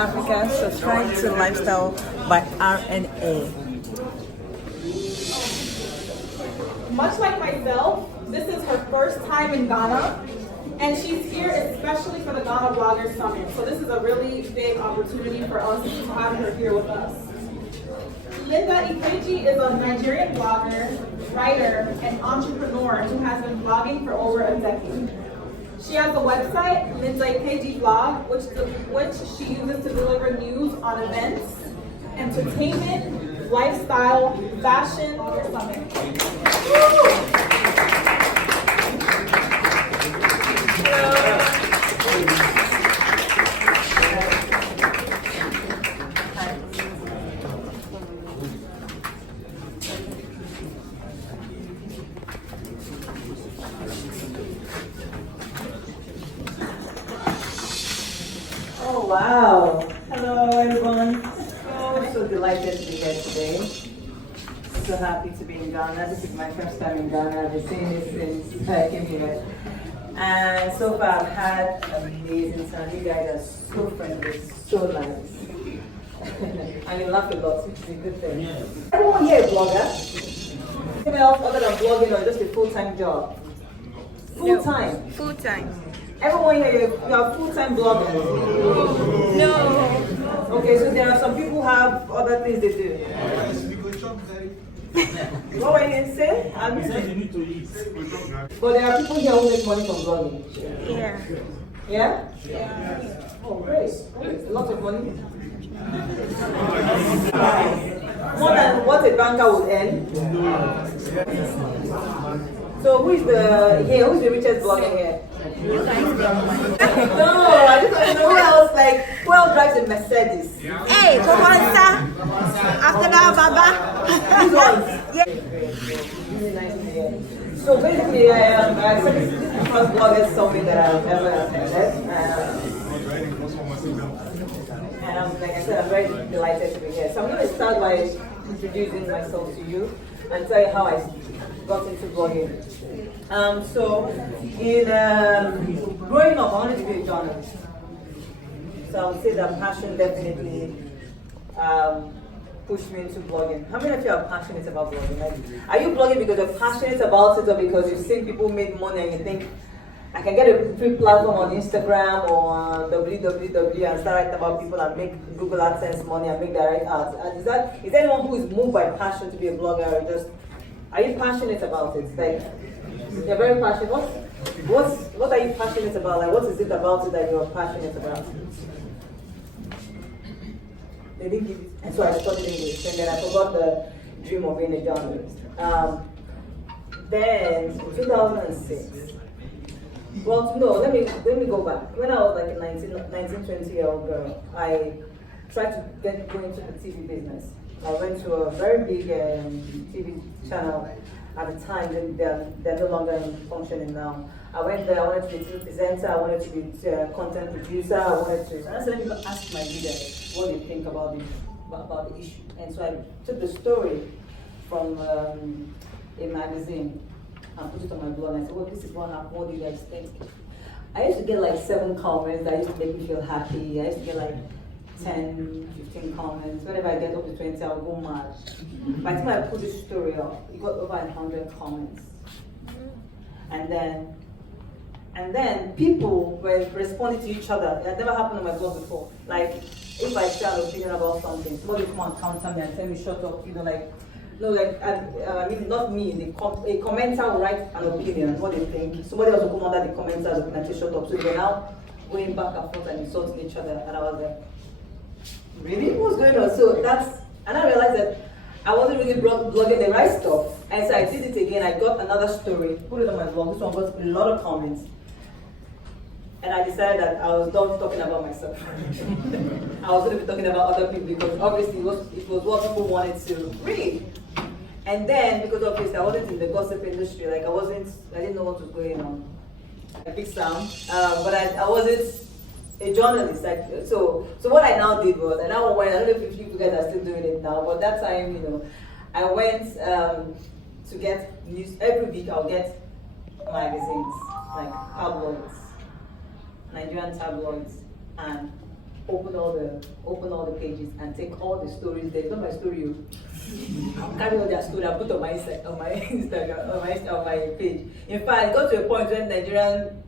Africa, subscribe to Lifestyle by RNA. Much like myself, this is her first time in Ghana, and she's here especially for the Ghana Bloggers Summit. So this is a really big opportunity for us to have her here with us. Linda Ikeji is a Nigerian blogger, writer, and entrepreneur who has been blogging for over a decade. She has a website, Linda Ikeji Blog, which she uses to deliver news on events, entertainment, lifestyle, fashion, or Summit. Oh wow! Hello everyone. So delighted to be here today. So happy to be in Ghana. This is my first time in Ghana. I've been seeing this since I came here. And so far I've had amazing time. You guys are so friendly, so nice. And you laugh a lot, which is a good thing. Everyone here is a blogger? Anything else other than blogging or just a full-time job? Full-time? No, full-time. Everyone here, you are full-time bloggers? No. Okay, so there are some people who have other things they do. What were you going to say? But there are people here who make money from blogging. Yeah. Yeah? Yeah. Oh, great. A lot of money. More than what a banker would earn. So who's the richest blogger here? You guys make money. No, I just want to know who else drives a Mercedes? Hey, come on, sir. After that, Baba. These ones? Yeah. Really nice to hear. So basically, I said this is the first bloggers summit that I've ever attended. And like I said, I'm very delighted to be here. So I'm going to start by introducing myself to you and tell you how I got into blogging. Growing up, I wanted to be a journalist. So I would say that passion definitely pushed me into blogging. How many of you are passionate about blogging? Like, are you blogging because you're passionate about it, or because you've seen people make money and you think, I can get a free platform on Instagram or on www and start writing about people and make Google AdSense money and make direct ads? Is there anyone who is moved by passion to be a blogger, or just, are you passionate about it? Like, you're very passionate. What are you passionate about? Like, what is it about it that you're passionate about? They didn't give it, and so I studied English, and then I forgot the dream of being a journalist. Then, in 2006, well, no, let me go back. When I was like a 19, 20-year-old girl, I tried to go into the TV business. I went to a very big TV channel at the time. They're no longer functioning now. I went there, I wanted to be a TV presenter, I wanted to be a content producer, and I said, let me ask my leader what they think about the issue. And so I took the story from a magazine and put it on my blog, and I said, well, this is what happened, what do you guys think? I used to get like 7 comments that used to make me feel happy. I used to get like 10, 15 comments. Whenever I get up to 20, I'll go mad. By the time I put this story up, it got over 100 comments. And then people were responding to each other. It had never happened on my blog before. Like, if I share an opinion about something, somebody come and counter me and tell me shut up, I mean, not me, a commenter will write an opinion, what they think. Somebody else will come under the commenter's opinion and say shut up. So they're now going back and forth and insulting each other. And I was like, really? What's going on? So and I realized that I wasn't really blogging the right stuff. And so I did it again. I got another story, put it on my blog. This one got a lot of comments. And I decided that I was done talking about myself. I was going to be talking about other people because obviously it was what people wanted to read. And then, because obviously I wasn't in the gossip industry, like I didn't know what was going on. A big sound, but I wasn't a journalist. Like, so what I now did was, and I don't know if you guys are still doing it now, but that time, I went to get news. Every week I'll get magazines, like tabloids, Nigerian tabloids, and open all the pages and take all the stories there. It's not my story. I'll carry all their story and put on my Instagram, on my page. In fact, it got to a point when Nigerian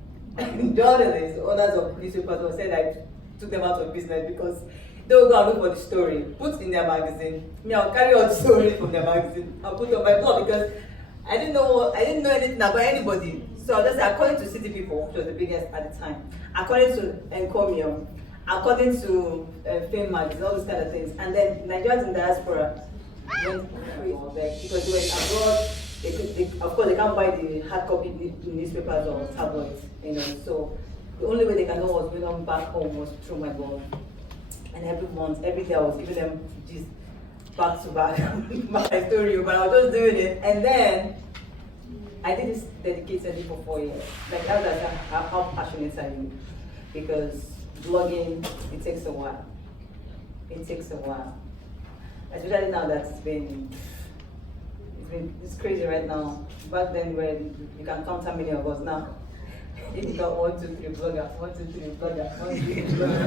journalists, owners of newspapers, said I took them out of business because they will go and look for the story, put in their magazine. Me, I'll carry out the story from their magazine and put on my blog because I didn't know anything about anybody. So I'll just say, according to City People, which was the biggest at the time, according to Encomium, according to Fame Magazine, all those kind of things. And then Nigerians in diaspora went crazy because they were abroad. Of course, they can't buy the hard copy newspapers or tabloids, So the only way they can know what's going on back home was through my blog. And every month, every day, I was giving them just back to back my story, but I was just doing it. And then I did this dedicatedly for 4 years. Like that's how passionate I am, because blogging, it takes a while. It takes a while, especially now that it's crazy right now. Back then, when you can count how many of us now. If you got 1, 2, 3 blogger, 1, 2, 3 blogger, 1, 2, 3 blogger.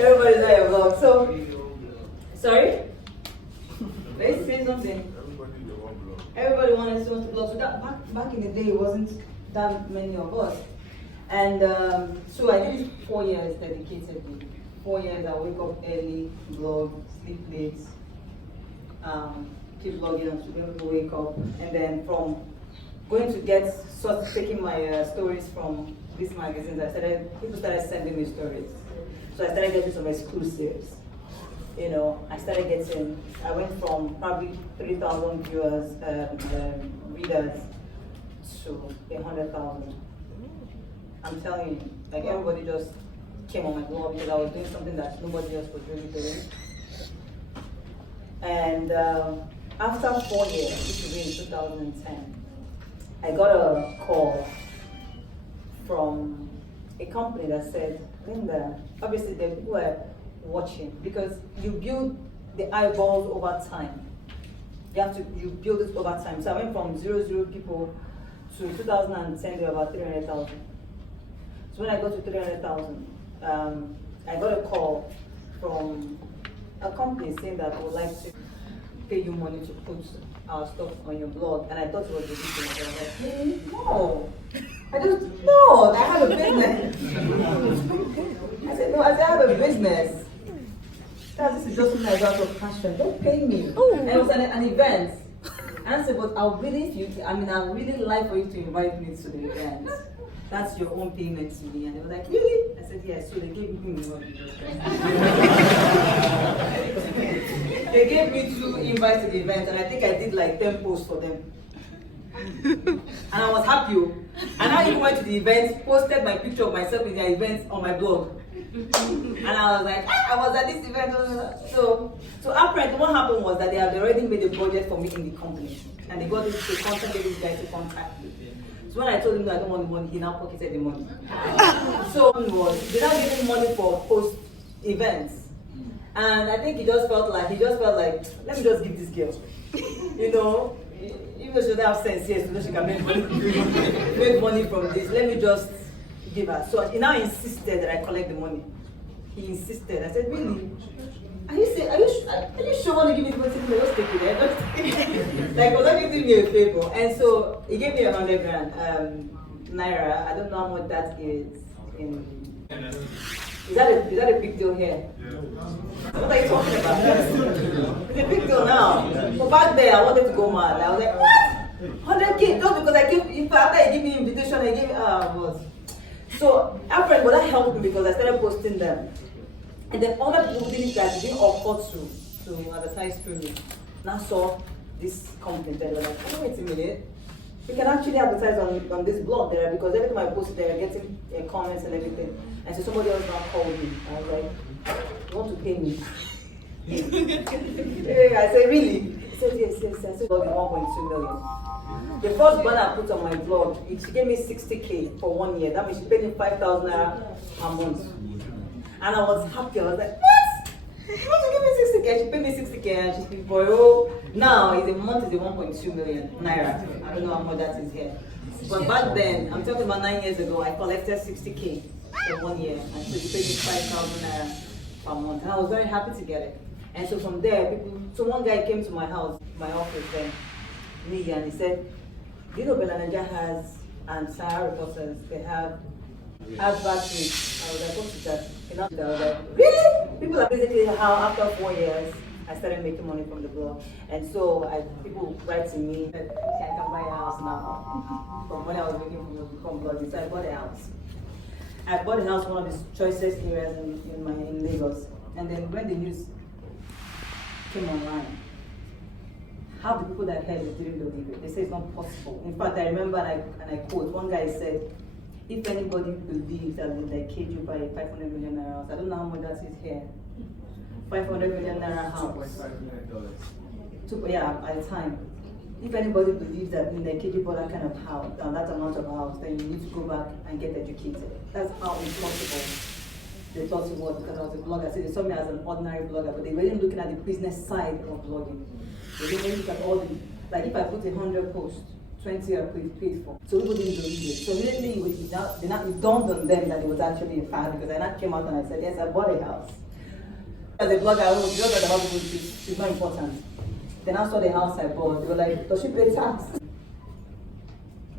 Everybody's on your blog. So, sorry? Let's say something. Everybody wanted to blog. So that back in the day, it wasn't that many of us. And so I did 4 years dedicatedly. 4 years, I wake up early, blog, sleep late, keep blogging until people wake up. And then from going to taking my stories from these magazines, people started sending me stories. So I started getting some exclusives. I went from probably 3,000 viewers, readers to 100,000. I'm telling you, like everybody just came on my blog because I was doing something that nobody else was really doing. And after 4 years, which was in 2010, I got a call from a company that said, Linda, obviously the people were watching because you build the eyeballs over time. You build it over time. So I went from 0 people to 2010, there were about 300,000. So when I got to 300,000, I got a call from a company saying that I would like to pay you money to put our stuff on your blog, and I thought it was ridiculous. I was like, hey, no, I have a business. I said, no, I have a business. This is just something I got of passion. Don't pay me. And it was an event. And I said, but I'll really like for you to invite me to the event. That's your own payment to me. And they were like, really? I said, yes. So they gave me money. They gave me 2 invites to the event, and I think I did like 10 posts for them. And I was happy. And I even went to the event, posted my picture of myself in the event on my blog. And I was like, I was at this event. So apparently what happened was that they had already made a budget for me in the company. And they got this to contact this guy to contact me. So when I told him that I don't want the money, he now pocketed the money. So they now gave him money for post events. And I think he just felt like, let me just give this girl. Even though she doesn't have sense, yes, so she can make money from this. Let me just give her. So he now insisted that I collect the money. He insisted. I said, really? Are you sure you want to give me the money? Just take it. Like, was that doing me a favor? And so he gave me 100 grand naira. I don't know how much that is in. Is that a big deal here? What are you talking about? It's a big deal now. But back there, I wanted to go mad. I was like, what? 100K? Just because after he gave me invitation, I gave me, So, after that helped me because I started posting them. And then other people didn't offer to advertise through me. Now saw this company that they were like, oh, wait a minute. We can actually advertise on this blog there because every time I post there, getting comments and everything. And so somebody else now called me. I was like, you want to pay me? I said, really? He said, yes. I said, 1.2 million. The first banner I put on my blog, she gave me 60K for 1 year. That means she paid me 5,000 naira a month. And I was happy. I was like, what? You want to give me 60K? She paid me 60K and she's been for now a month is 1.2 million naira. I don't know how much that is here. But back then, I'm talking about 9 years ago, I collected 60K for 1 year, and so she paid me 5,000 naira per month, and I was very happy to get it. And so from there, so one guy came to my house, my office, then me, and he said, "Do you know Belanaja has and Sahara Reporters, they have batteries." I was like, "What is that?" And after that, I was like, "Really?" People are basically how after 4 years, I started making money from the blog. And so people write to me that I can buy a house now. From when I was making from blogging, so I bought a house. I bought a house in one of the choicest areas in Lagos. And then when the news came online, half the people that heard it didn't believe it. They said it's not possible. In fact, I remember, and I quote, one guy said, "If anybody believes that the Ikeji buy 500 million naira house," I don't know how much that is here. 500 million naira house. $2.5 million. Yeah, at the time. If anybody believes that in the Ikeji bought that kind of house, that amount of house, then you need to go back and get educated. That's how impossible they thought it was, because I was a blogger. So they saw me as an ordinary blogger, but they weren't looking at the business side of blogging. They didn't look at all the, like if I put 100 posts, 20 are paid for. So people didn't believe it. So immediately it dawned on them that it was actually a fact, because I now came out and I said, "Yes, I bought a house." As a blogger, I was just about people, it's not important. Then I saw the house I bought. They were like, "Does she pay tax?"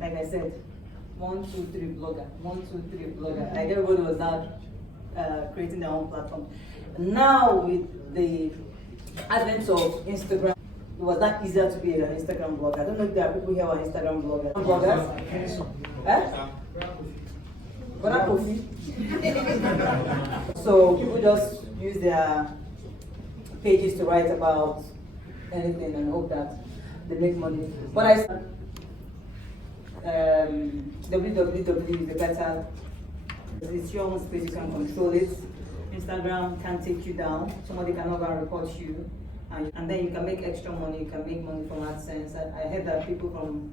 Like I said, 1, 2, 3 blogger, 1, 2, 3 blogger. Like everybody was now creating their own platform. Now with the advent of Instagram, it was that easier to be an Instagram blogger. I don't know if there are people here who are Instagram bloggers. Bloggers? Eh? Ghana coffee. So people just use their pages to write about anything and hope that they make money. But www is the better. It's your own space, you can control it. Instagram can take you down. Somebody can go and report you. And then you can make extra money, you can make money from AdSense. I heard that people from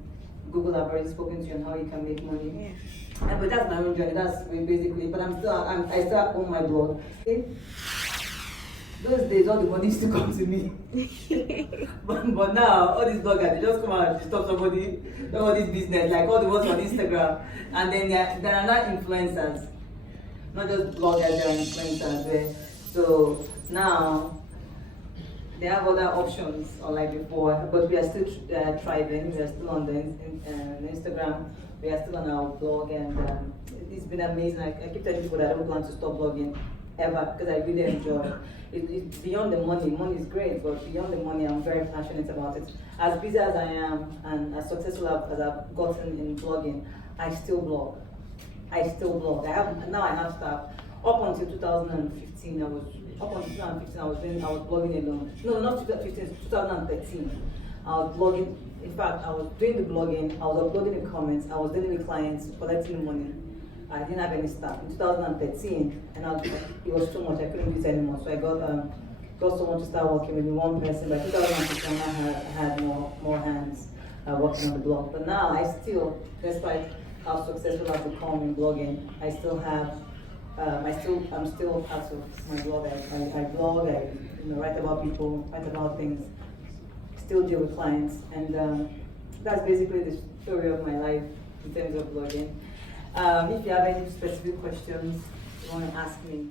Google have already spoken to you on how you can make money. Yeah. But that's my own journey, that's basically, but I still own my blog. Those days, all the money used to come to me. but now, all these bloggers, they just come out and disturb somebody's business, like all the ones on Instagram. And then there are not influencers. Not just bloggers, there are influencers. So now, they have other options, unlike before, but we are still thriving. We are still on the Instagram. We are still on our blog, and it's been amazing. I keep telling people that I don't plan to stop blogging ever, because I really enjoy it. It's beyond the money. Money is great, but beyond the money, I'm very passionate about it. As busy as I am, and as successful as I've gotten in blogging, I still blog. I have staff. Up until 2015, I was blogging alone. No, not 2015, 2013. I was blogging. In fact, I was doing the blogging, I was uploading the comments, I was dealing with clients, collecting the money. I didn't have any staff. In 2013, and it was too much, I couldn't do it anymore. So I got someone to start working with me, one person. By 2015, I had more hands working on the blog. But now I still, despite how successful I've become in blogging, I'm still part of my blog. I blog, I write about people, write about things, still deal with clients, and that's basically the story of my life in terms of blogging. If you have any specific questions you want to ask me,